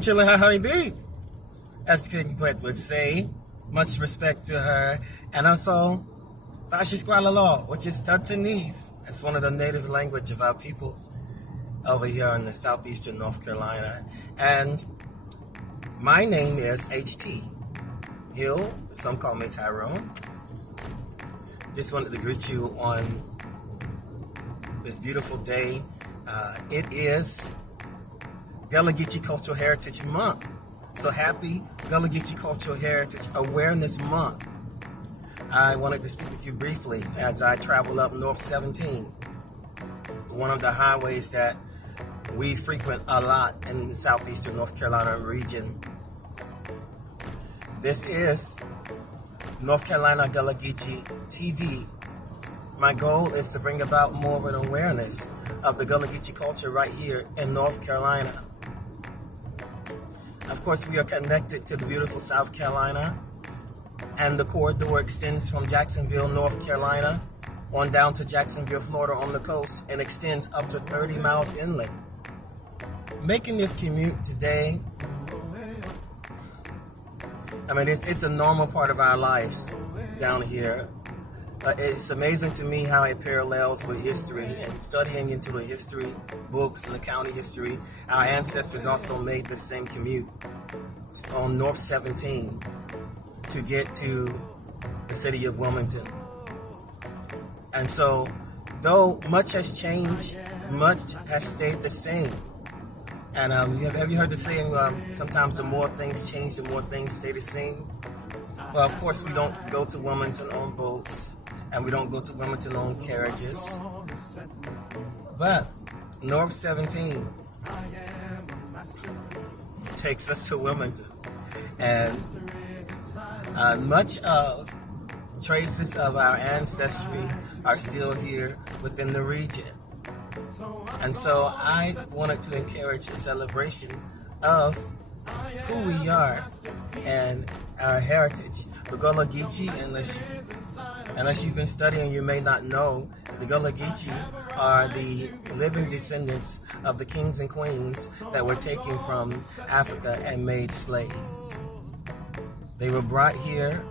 chilling, how honey be? As King Poet would say, much respect to her. And also, Fashisqualalaw, which is Tatanese. It's one of the native language of our peoples over here in the southeastern North Carolina. And my name is H.T. Hill. Some call me Tyrone. Just wanted to greet you on this beautiful day. It is Gullah Geechee Cultural Heritage Month. So happy Gullah Geechee Cultural Heritage Awareness Month. I wanted to speak with you briefly as I travel up North 17, one of the highways that we frequent a lot in the southeastern North Carolina region. This is North Carolina Gullah Geechee TV. My goal is to bring about more of an awareness of the Gullah Geechee culture right here in North Carolina. Of course, we are connected to the beautiful South Carolina, and the corridor extends from Jacksonville, North Carolina, on down to Jacksonville, Florida on the coast, and extends up to 30 miles inland. Making this commute today, I mean, it's a normal part of our lives down here. It's amazing to me how it parallels with history, and studying into the history books and the county history. Our ancestors also made the same commute on North 17 to get to the city of Wilmington. And so, though much has changed, much has stayed the same. And have you heard the saying, sometimes the more things change, the more things stay the same? Well, of course, we don't go to Wilmington on boats, and we don't go to Wilmington on carriages. But North 17 takes us to Wilmington. And much of traces of our ancestry are still here within the region. And so I wanted to encourage a celebration of who we are and our heritage. The Gullah Geechee, unless you've been studying, you may not know, the Gullah Geechee are the living descendants of the kings and queens that were taken from Africa and made slaves. They were brought here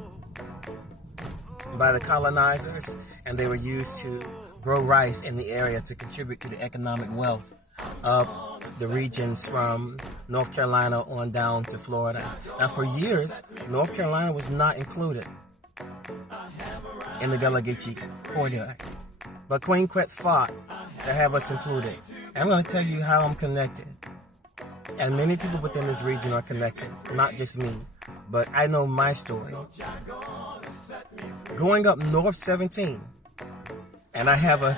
by the colonizers, and they were used to grow rice in the area to contribute to the economic wealth of the regions from North Carolina on down to Florida. Now, for years, North Carolina was not included in the Gullah Geechee corridor, but Queen Quet fought to have us included. And I'm going to tell you how I'm connected. And many people within this region are connected, not just me, but I know my story. Going up North 17, and I have a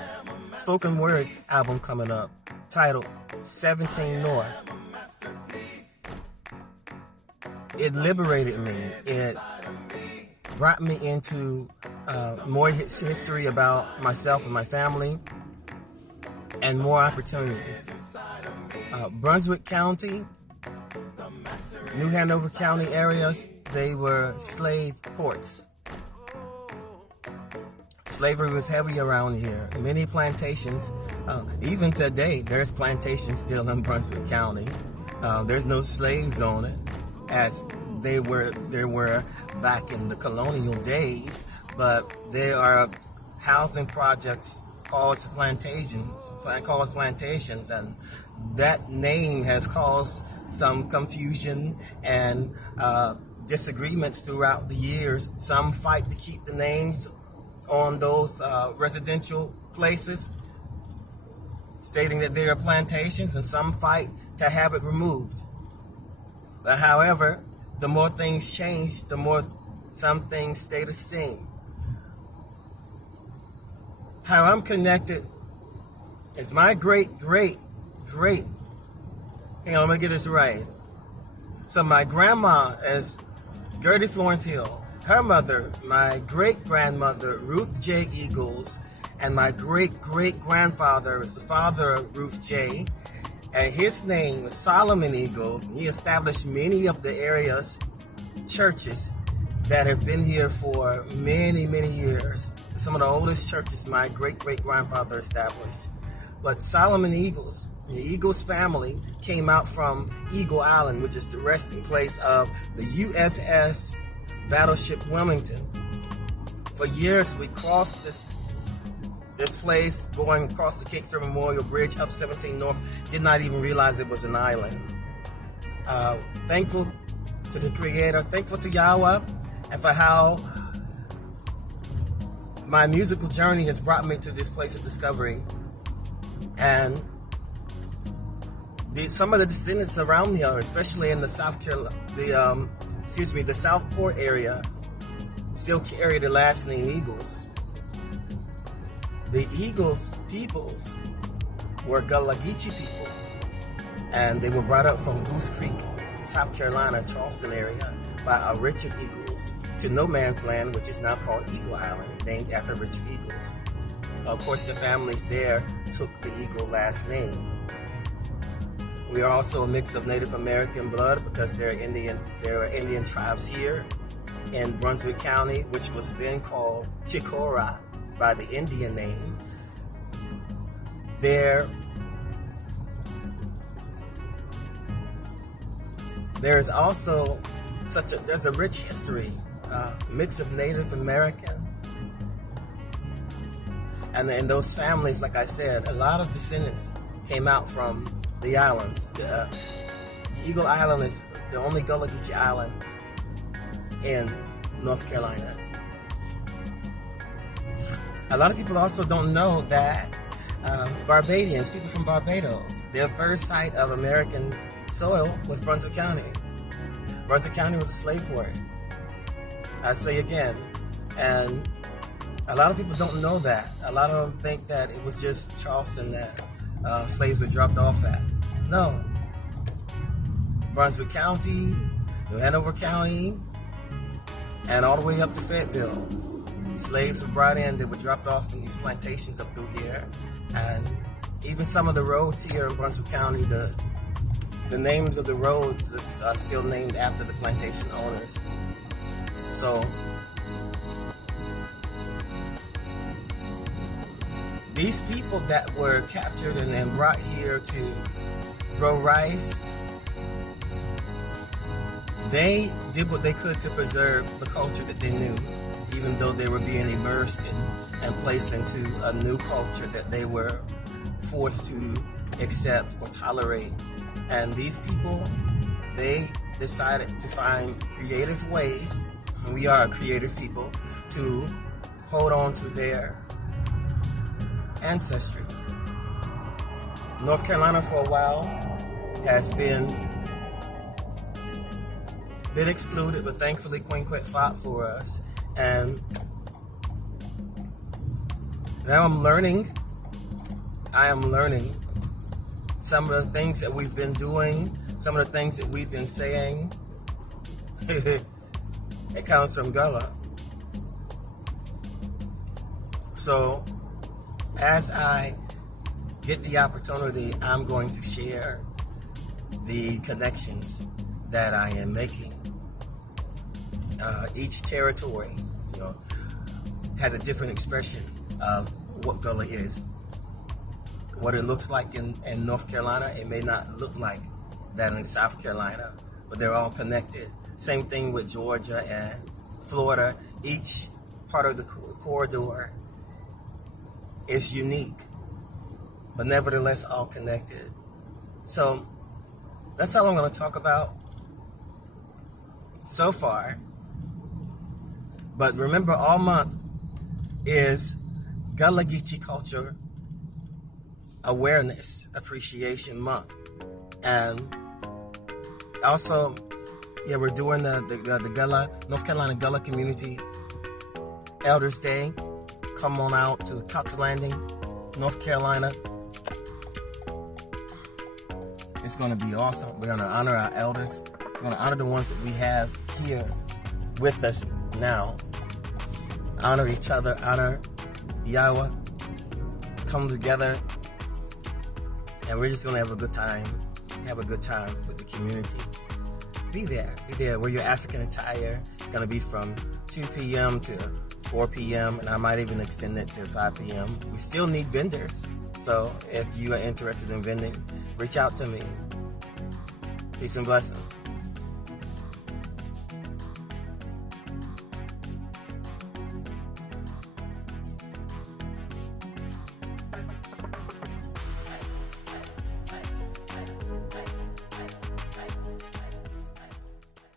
spoken word album coming up titled 17 North. It liberated me. It brought me into more history about myself and my family, and more opportunities. Brunswick County, New Hanover County areas, they were slave ports. Slavery was heavy around here. Many plantations, even today, there's plantations still in Brunswick County. There's no slaves on it, as there were back in the colonial days, but there are housing projects called plantations, and that name has caused some confusion and disagreements throughout the years. Some fight to keep the names on those residential places, stating that they are plantations, and some fight to have it removed. But however, the more things change, the more some things stay the same. How I'm connected is my great, hang on, let me get this right. So my grandma is Gertie Florence Hill. Her mother, my great-grandmother, Ruth J. Eagles, and my great-great-grandfather is the father of Ruth J., and his name was Solomon Eagles. He established many of the area's churches that have been here for many, many years. Some of the oldest churches my great-great-grandfather established. But Solomon Eagles The Eagles family came out from Eagle Island, which is the resting place of the USS Battleship Wilmington. For years, we crossed this place, going across the Cape Fear Memorial Bridge up 17 North, did not even realize it was an island. Thankful to the Creator, thankful to Yahweh, and for how my musical journey has brought me to this place of discovery. And some of the descendants around me, especially in the the Southport area, still carry the last name Eagles. The Eagles peoples were Gullah people, and they were brought up from Goose Creek, South Carolina, Charleston area, by Richard Eagles to No Man's Land, which is now called Eagle Island, named after Richard Eagles. Of course, the families there took the Eagle last name. We are also a mix of Native American blood because there are Indian tribes here in Brunswick County, which was then called Chicora by the Indian name. There's also there's a rich history, mix of Native American. And in those families, like I said, a lot of descendants came out from the islands. Eagle Island is the only Gullah Geechee island in North Carolina. A lot of people also don't know that Barbadians, people from Barbados, their first site of American soil was Brunswick County. Brunswick County was a slave port. I say again, and a lot of people don't know that. A lot of them think that it was just Charleston that slaves were dropped off at. No. Brunswick County, New Hanover County, and all the way up to Fayetteville. Slaves were brought in, they were dropped off in these plantations up through here. And even some of the roads here in Brunswick County, the names of the roads are still named after the plantation owners. So these people that were captured and then brought here to grow rice, they did what they could to preserve the culture that they knew, even though they were being immersed and placed into a new culture that they were forced to accept or tolerate. And these people, they decided to find creative ways, and we are a creative people, to hold on to their ancestry. North Carolina for a while has been excluded, but thankfully Queen Quet fought for us. And now I am learning some of the things that we've been doing, some of the things that we've been saying. It comes from Gullah. So as I get the opportunity, I'm going to share the connections that I am making. Each territory, has a different expression of what Gullah is. What it looks like in North Carolina, it may not look like that in South Carolina, but they're all connected. Same thing with Georgia and Florida. Each part of the corridor is unique, but nevertheless all connected. So that's all I'm going to talk about so far. But remember, all month is Gullah Geechee Culture Awareness Appreciation Month. And also, we're doing the Gullah, North Carolina Gullah Community Elders Day. Come on out to Cox Landing, North Carolina. It's going to be awesome. We're going to honor our elders. We're going to honor the ones that we have here with us now. Honor each other, honor Yahweh. Come together, and we're just going to have a good time. Have a good time with the community. Be there. Wear your African attire. It's going to be from 2 p.m. to 4 p.m. and I might even extend it to 5 p.m. We still need vendors. So if you are interested in vending, reach out to me. Peace and blessings.